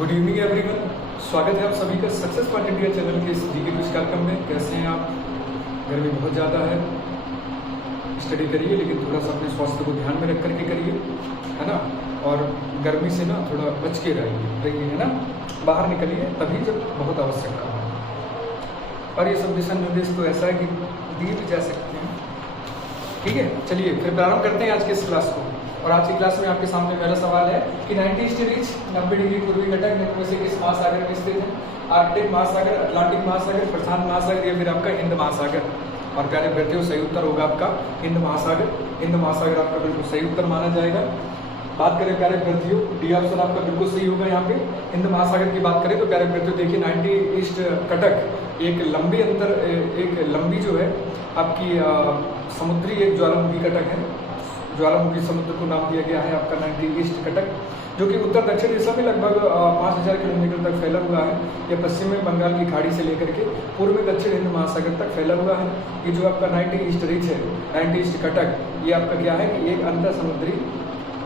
Good evening everyone. स्वागत है आप सभी का सक्सेस पार्ट इंडिया चैनल के इस जीके क्विज कार्यक्रम में। कैसे हैं आप? गर्मी बहुत ज़्यादा है, स्टडी करिए लेकिन थोड़ा सा अपने स्वास्थ्य को ध्यान में रख करके करिए, है ना। और गर्मी से ना थोड़ा बच के रहिए, है ना। बाहर निकलिए तभी जब बहुत आवश्यकता हो। और ये सब दिशा निर्देश तो ऐसा है कि दिए भी जा सकते हैं। ठीक है, चलिए फिर प्रारंभ करते हैं आज के इस क्लास को। और आज की क्लास में आपके सामने पहला सवाल है कि 90 ईस्ट रीच 90 डिग्री पूर्वी घटक निम्न में से किस महासागर में स्थित है? आर्कटिक महासागर, अटलांटिक महासागर, प्रशांत महासागर या फिर आपका हिंद महासागर। और प्यारे अभ्यर्थियों, सही उत्तर होगा आपका हिंद महासागर। हिंद महासागर आपका बिल्कुल सही उत्तर माना जाएगा। बात करें प्यारे अभ्यर्थियों, डी ऑप्शन आपका बिल्कुल सही होगा। यहाँ पे हिंद महासागर की बात करें तो प्यारे अभ्यर्थियों देखिए 90 ईस्ट कटक एक लंबी जो है आपकी समुद्री एक ज्वालामुखी कटक है। ज्वालामुखी समुद्र को नाम दिया गया है आपका 90 ईस्ट कटक, जो कि उत्तर दक्षिण दिशा में लगभग 5000 किलोमीटर तक फैला हुआ है। यह पश्चिम में बंगाल की खाड़ी से लेकर के पूर्व में दक्षिण हिंद महासागर तक फैला हुआ है। ये जो आपका 90 ईस्ट रीच है, 90 ईस्ट कटक, ये आपका क्या है कि एक अंतर समुद्री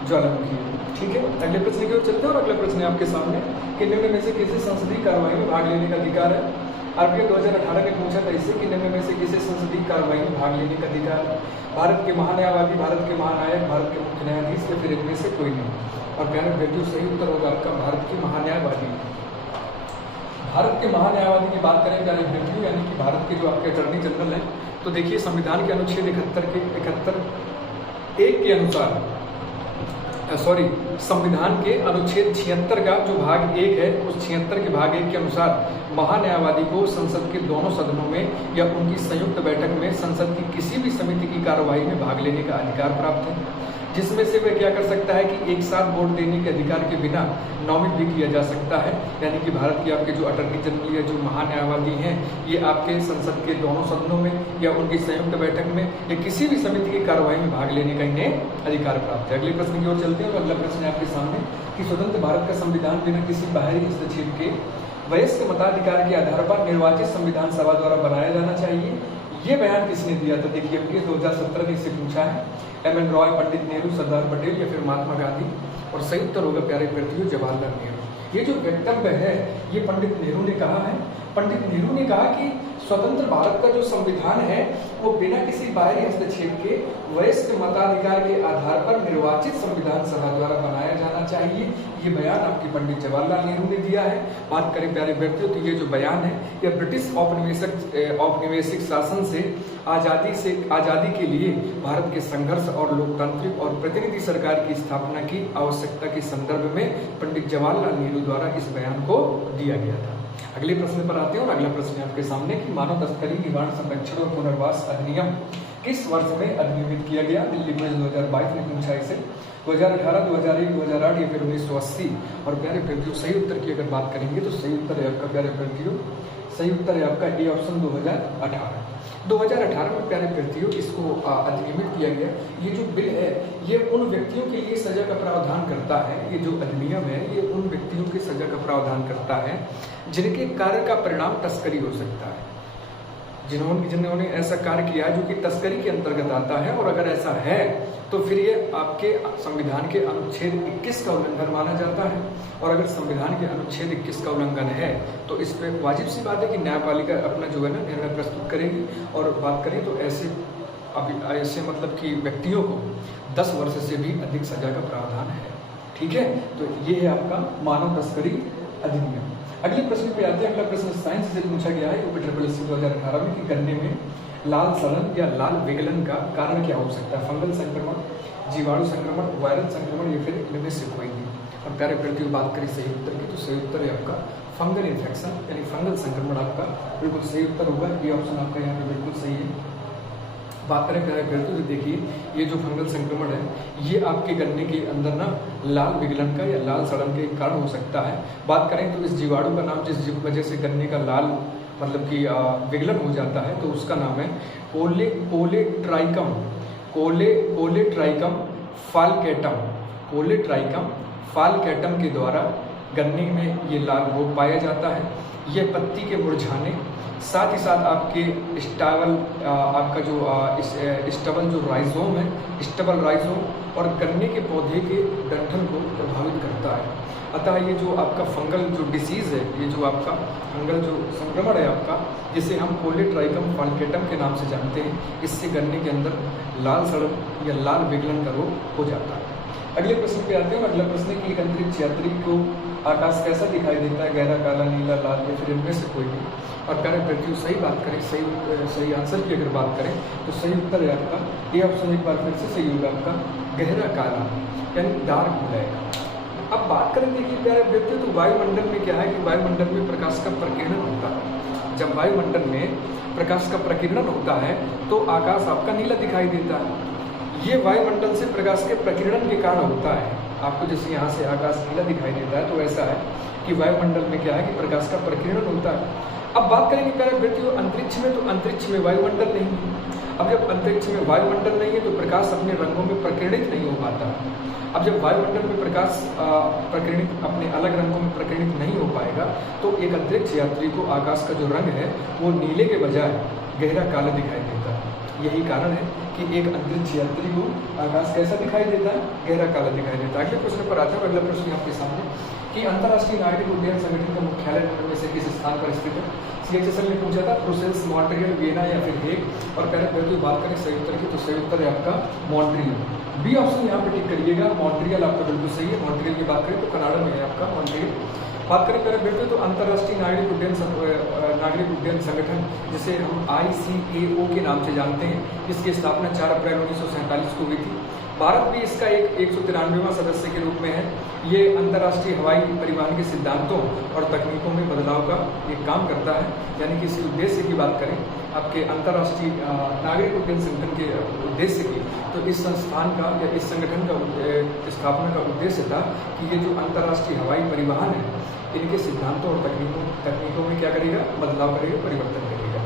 ज्वालामुखी है। ठीक है, अगले प्रश्न की ओर चलते हैं। और अगला प्रश्न है आपके सामने कि निम्न में से किसी संसदीय कार्रवाई में भाग लेने का अधिकार है? आरबीआई 2018 में पूछा था इससे कि निम्न में से किसी संसदीय कार्रवाई में भाग लेने का अधिकार है? भारत के महान्यायवादी, भारत के महानायक, भारत के मुख्य न्यायाधीश या फिर इनमें से कोई नहीं। और प्यारे अभ्यर्थियों, सही उत्तर होगा आपका भारत के महान्यायवादी। भारत के महान्यायवादी की बात करें प्यारे अभ्यर्थियों, यानी कि भारत के जो आपके अटॉर्नी जनरल हैं, तो देखिए संविधान के अनुच्छेद 71 के अनुसार संविधान के अनुच्छेद 76 का जो भाग 1 है, उस 76 के भाग 1 के अनुसार महान्यायवादी को संसद के दोनों सदनों में या उनकी संयुक्त बैठक में संसद की किसी भी समिति की कार्रवाई में भाग लेने का अधिकार प्राप्त है, जिसमें से वह क्या कर सकता है कि एक साथ वोट देने के अधिकार के बिना नॉमिनेट भी किया जा सकता है। यानी कि भारत के आपके जो अटॉर्नी जनरल या जो महान्यायवादी हैं, ये आपके संसद के दोनों सदनों में या उनकी संयुक्त बैठक में या किसी भी समिति की कार्रवाई में भाग लेने का इन्हें अधिकार प्राप्त है। अगले प्रश्न की ओर चलते हैं। और अगला प्रश्न है आपके सामने कि स्वतंत्र भारत का संविधान बिना किसी बाहरी हस्तक्षेप के वयस्क मताधिकार के आधार पर निर्वाचित संविधान सभा द्वारा बनाया जाना चाहिए। ये बयान किसने दिया था? देखिए 2017 में इसे पूछा है। एम.एन. रॉय, पंडित नेहरू, सरदार पटेल या फिर महात्मा गांधी। और सही उत्तर होगा प्यारे अभ्यर्थियों जवाहरलाल नेहरू। ये जो वक्तव्य है ये पंडित नेहरू ने कहा है। पंडित नेहरू ने कहा कि स्वतंत्र भारत का जो संविधान है वो बिना किसी बाहरी हस्तक्षेप के वयस्क मताधिकार के आधार पर निर्वाचित संविधान सभा द्वारा बनाया जाना चाहिए। ये बयान आपके पंडित जवाहरलाल नेहरू ने दिया है। बात करें प्यारे व्यक्तियों तो ये जो बयान है यह ब्रिटिश औपनिवेशिक शासन से आज़ादी के लिए भारत के संघर्ष और लोकतांत्रिक और प्रतिनिधि सरकार की स्थापना की आवश्यकता के संदर्भ में पंडित जवाहरलाल नेहरू द्वारा इस बयान को दिया गया था। अगले प्रश्न पर आते हैं। और अगला प्रश्न है आपके सामने कि मानव तस्करी निवारण संरक्षण और पुनर्वास अधिनियम किस वर्ष में अधिनियमित किया गया? दिल्ली क्विज 2022 में पूछा इसे। 2018, 2001, 2008 या फिर 1980। और प्यारे अभ्यर्थियों, सही उत्तर की अगर बात करेंगे तो सही उत्तर है आपका प्यारे अभ्यर्थियों, सही उत्तर है आपका ए ऑप्शन 2018। 2018 में प्यारे अभ्यर्थियों इसको अधिनियमित किया गया। ये जो बिल है ये उन व्यक्तियों के लिए सजा का प्रावधान करता है। ये जो अधिनियम है ये उन व्यक्तियों के सजा का प्रावधान करता है जिनके कार्य का परिणाम तस्करी हो सकता है, जिन्होंने ऐसा कार्य किया जो कि तस्करी के अंतर्गत आता है। और अगर ऐसा है तो फिर ये आपके संविधान के अनुच्छेद 21 का उल्लंघन माना जाता है। और अगर संविधान के अनुच्छेद 21 का उल्लंघन है तो इस पर वाजिब सी बात है कि न्यायपालिका अपना जो है ना निर्णय प्रस्तुत करेगी। और बात करें तो ऐसे मतलब कि व्यक्तियों को 10 वर्ष से भी अधिक सजा का प्रावधान है। ठीक है, तो ये है आपका मानव तस्करी अधिनियम। अगले प्रश्न पे आते हैं। अगला प्रश्न साइंस से पूछा गया है UPSSC 2018 में कि गन्ने में लाल सड़न या लाल विगलन का कारण क्या हो सकता है? फंगल संक्रमण, जीवाणु संक्रमण, वायरल संक्रमण या फिर इनमें से कोई नहीं। और प्यारे अभ्यर्थियों बात करें सही उत्तर की तो सही उत्तर है आपका फंगल इन्फेक्शन यानी फंगल संक्रमण आपका बिल्कुल सही उत्तर होगा। ये ऑप्शन आपका यहाँ पे बिल्कुल सही है। बात करें प्यारे अभ्यर्थियों तो देखिए ये जो फंगल संक्रमण है ये आपके गन्ने के अंदर ना लाल विगलन का या लाल सड़न के कारण हो सकता है। बात करें तो इस जीवाणु का नाम जिस वजह से गन्ने का लाल मतलब कि विगलन हो जाता है तो उसका नाम है कोलेट्राइकम फालकैटम के द्वारा गन्ने में ये लाल रोग पाया जाता है। यह पत्ती के मुरझाने, साथ ही साथ आपके आपका जो स्टबल जो राइजोम है, स्टबल राइजोम और गन्ने के पौधे के डंठल को प्रभावित करता है। अतः ये जो आपका फंगल जो डिसीज़ है, ये जो आपका फंगल जो संक्रमण है आपका, जिसे हम कोलेट्राइकम फाल्केटम के नाम से जानते हैं, इससे गन्ने के अंदर लाल सड़न या लाल विगलन का रोग हो जाता है। अगले प्रश्न पे आते हैं। अगला प्रश्न है कि एक अंतरिक्ष यात्री को आकाश कैसा दिखाई देता है, गहरा काला, नीला, लाल या फिर इनमें से कोई भी। और प्यारे व्यक्तियों सही बात करें, सही आंसर की अगर बात करें तो सही उत्तर है आपका ए ऑप्शन एक बार फिर से सही होगा आपका गहरा काला यानी डार्क ब्लैक। अब बात करें देखिए प्यारे व्यक्तियों, तो वायुमंडल में क्या है कि वायुमंडल में प्रकाश का प्रकीर्णन होता है। जब वायुमंडल में प्रकाश का प्रकीर्णन होता है तो आकाश आपका नीला दिखाई देता है। ये वायुमंडल से प्रकाश के प्रकीर्णन के कारण होता है। आपको जैसे यहाँ से आकाश नीला दिखाई देता है तो ऐसा है कि वायुमंडल में क्या है कि प्रकाश का प्रकीर्णन होता है। अब बात करेंगे प्यारे व्यक्तियों अंतरिक्ष में, तो अंतरिक्ष में वायुमंडल नहीं है। अब जब अंतरिक्ष में वायुमंडल नहीं है तो प्रकाश अपने रंगों में प्रकीर्णित नहीं हो पाता। अब जब वायुमंडल में प्रकाश प्रकीर्णित अपने अलग रंगों में प्रकीर्णित नहीं हो पाएगा तो एक अंतरिक्ष यात्री को आकाश का जो रंग है वो नीले के बजाय गहरा काला दिखाई देता है। यही कारण है कि एक अंतरिक्ष यात्री को आकाश कैसा दिखाई देता है, गहरा काला दिखाई देता है। अगले प्रश्न पर आते हैं। अगला प्रश्न आपके सामने कि अंतर्राष्ट्रीय नागरिक उड्डयन संगठन का मुख्यालय निम्न में से किस स्थान पर स्थित है। CHSL ने पूछा था ब्रुसेल्स, मॉन्ट्रियल, वियना या फिर हेग। और पहले पहले बात करें सही उत्तर की तो सही उत्तर है आपका मॉन्ट्रियल। बी ऑप्शन यहाँ पे टिक करिएगा, मॉन्ट्रियल आपका बिल्कुल सही है। मॉन्ट्रियल की बात करें तो कनाडा में है आपका मॉन्ट्रियल। बात करें पहले बेटे तो अंतर्राष्ट्रीय नागरिक उड्डयन संगठन जिसे हम ICAO के नाम से जानते हैं, इसकी स्थापना 4 अप्रैल 1947 को हुई थी। भारत भी इसका एक 193वां सदस्य के रूप में है। ये अंतर्राष्ट्रीय हवाई परिवहन के सिद्धांतों और तकनीकों में बदलाव का एक काम करता है। यानी कि इसके उद्देश्य की बात करें आपके अंतर्राष्ट्रीय नागरिक उड्डयन संगठन के उद्देश्य की, तो इस संस्थान का या इस संगठन का स्थापना का उद्देश्य था कि ये जो अंतर्राष्ट्रीय हवाई परिवहन है इनके सिद्धांतों और तकनीकों में क्या करेगा, बदलाव करेगा, परिवर्तन करेगा।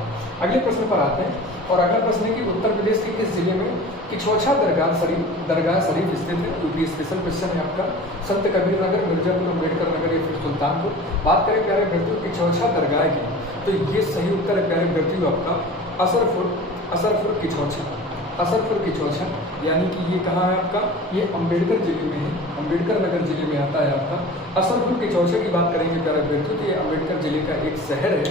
अगले प्रश्न पर आते हैं। और अगला प्रश्न है कि उत्तर प्रदेश के किस जिले में किछोछा दरगाह शरीफ स्थित है। क्योंकि स्पेशल क्वेश्चन है आपका संत कबीर नगर, मिर्जापुर, अम्बेडकर नगर या फिर सुल्तानपुर। बात करें प्यारे व्यक्तियों किछोछा दरगाह की तो ये सही उत्तर है प्यारे व्यक्तियों आपका असरफुर किछोछा। यानी कि ये कहाँ है आपका, ये अम्बेडकर जिले में है, अम्बेडकर नगर जिले में आता है आपका। असरफुर किछोछा की बात करेंगे प्यारे व्यक्तियों तो ये अम्बेडकर जिले का एक शहर है।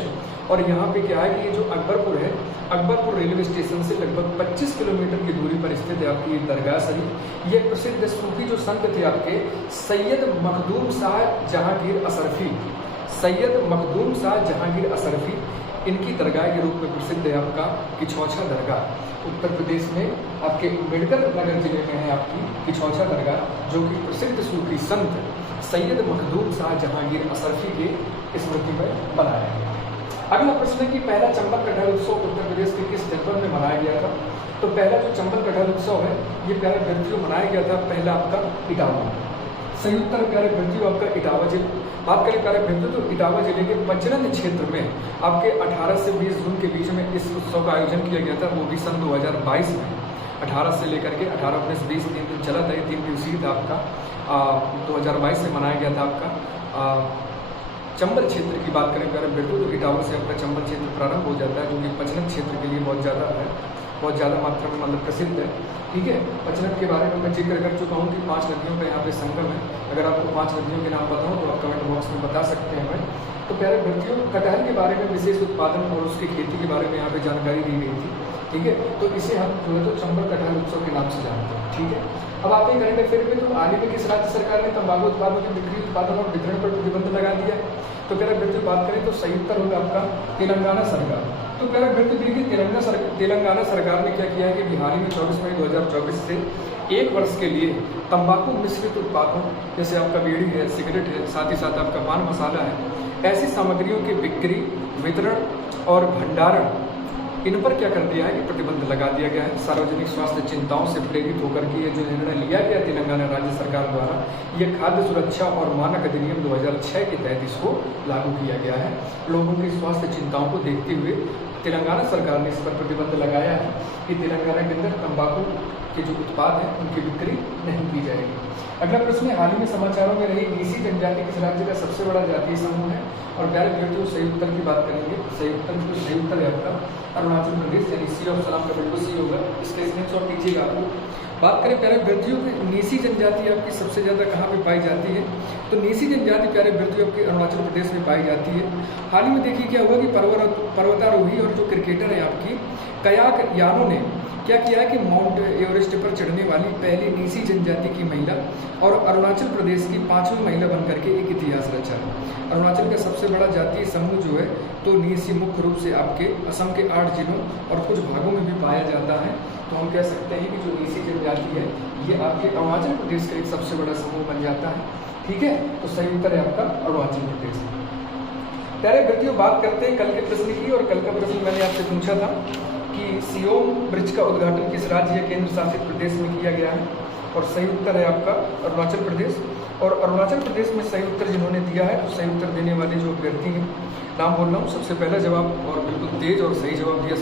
और यहाँ पे क्या है कि ये जो अकबरपुर है, अकबरपुर रेलवे स्टेशन से लगभग 25 किलोमीटर की दूरी पर स्थित है आपकी ये दरगाह शरीफ। ये प्रसिद्ध सूफी जो संत थे आपके सैयद मखदूम शाह जहांगीर असरफी, इनकी दरगाह के रूप में प्रसिद्ध है आपका किछोछा दरगाह। उत्तर प्रदेश में आपके अम्बेडकर नगर जिले में है आपकी किछोछा दरगाह, जो कि प्रसिद्ध सूफी संत सैयद मखदूम शाह जहांगीर असरफी के स्मृति में बनाया गया। अगला प्रश्न है कि पहला चंबल कटहल उत्सव उत्तर प्रदेश के किस जनपद में मनाया गया था। तो पहला जो चंबल कटहल उत्सव है ये प्यारे व्यक्तियों मनाया गया था पहला आपका इटावा। सही उत्तर प्यारे व्यक्तियों आपका इटावा जिले। बात करें प्यारे व्यक्तियों तो इटावा जिले के पचरंद क्षेत्र में आपके 18 से 20 जून के बीच में इस उत्सव का आयोजन किया गया था, वो भी सन 2022 में। 18 से लेकर के 18, 19, 20 3 दिन चला था, ये 3 दिवसीय था आपका। 2022 से मनाया गया था आपका। चंबल क्षेत्र की बात करें प्यारे व्यक्तियों तो इटावा से आपका चंबल क्षेत्र प्रारंभ हो जाता है, जो कि पचरंद क्षेत्र के लिए बहुत ज़्यादा मात्रा में मतलब प्रसिद्ध है। ठीक है, पचरंद के बारे में मैं जिक्र कर चुका हूँ कि 5 नदियों का यहाँ पे संगम है। अगर आपको 5 नदियों के नाम पता हो तो आप कमेंट बॉक्स में बता सकते हैं हमें। तो प्यारे व्यक्तियों कटहल के बारे में विशेष उत्पादन और उसकी खेती के बारे में यहाँ पे जानकारी दी गई थी। ठीक है, तो इसे हम जो है तो चंबल कटहल उत्सव के नाम से जानते हैं। ठीक है, अब आते हैं करंट अफेयर में। तो हाल ही में किस राज्य सरकार ने तंबाकू उत्पादों की बिक्री, उत्पादन और वितरण पर प्रतिबंध लगा दिया। तो प्यारे व्यक्ति बात करें तो सही उत्तर होगा आपका तेलंगाना सरकार। तो प्यारे व्यक्ति देखिए तेलंगाना सरकार ने क्या किया है कि हाल ही में 24 मई 2024 से 1 वर्ष के लिए तंबाकू मिश्रित उत्पादों जैसे आपका बीड़ी है, सिगरेट है, साथ ही साथ आपका पान मसाला है, ऐसी सामग्रियों की बिक्री, वितरण और भंडारण, इन पर क्या कर दिया है कि प्रतिबंध लगा दिया गया है। सार्वजनिक स्वास्थ्य चिंताओं से प्रेरित होकर के ये जो निर्णय लिया गया तेलंगाना राज्य सरकार द्वारा, ये खाद्य सुरक्षा और मानक अधिनियम 2006 के तहत इसको लागू किया गया है। लोगों की स्वास्थ्य चिंताओं को देखते हुए तेलंगाना सरकार ने इस पर प्रतिबंध लगाया है कि तेलंगाना के अंदर तंबाकू के जो उत्पाद हैं उनकी बिक्री नहीं की जाएगी। अगला प्रश्न हाल ही में समाचारों में रही नीसी जनजाति किस राज्य का सबसे बड़ा जातीय समूह है। और प्यारे व्यक्तियों सही उत्तर की बात करेंगे। सही उत्तर है आपका अरुणाचल प्रदेश, यानी सी ऑफ सलाम का बिल्कुल सी होगा। इसके स्क्रीनशॉट लीजिएगा आपको। बात करें प्यारे विद्यार्थियों की, नीसी जनजाति आपकी सबसे ज़्यादा कहाँ पे पाई जाती है? तो नीसी जनजाति प्यारे विद्यार्थियों आपके अरुणाचल प्रदेश में पाई जाती है। हाल ही में देखिए क्या हुआ कि पर्वतारोही और जो क्रिकेटर है आपकी कयाक यानो ने क्या किया है कि माउंट एवरेस्ट पर चढ़ने वाली पहली नीसी जनजाति की महिला और अरुणाचल प्रदेश की 5वीं महिला बनकर के एक इतिहास रचा है। अरुणाचल का सबसे बड़ा जातीय समूह जो है तो नीसी मुख्य रूप से आपके असम के 8 जिलों और कुछ भागों में भी पाया जाता है। तो हम कह सकते हैं कि जो नीसी जनजाति है ये आपके अरुणाचल प्रदेश का एक सबसे बड़ा समूह बन जाता है। ठीक है, तो सही उत्तर है आपका अरुणाचल प्रदेश। प्यारे व्यक्तियों, बात करते हैं कल के प्रश्न की, और कल का प्रश्न मैंने आपसे पूछा था कि सियोम ब्रिज का उद्घाटन किस राज्य या केंद्र शासित प्रदेश में किया गया है, और सही उत्तर है आपका अरुणाचल प्रदेश। और अरुणाचल प्रदेश में सही उत्तर जिन्होंने दिया है, तो सही उत्तर देने वाले जो अभ्यर्थी हैं, नाम बोल रहा हूँ, सबसे पहला जवाब और बिल्कुल तेज और सही जवाब दिया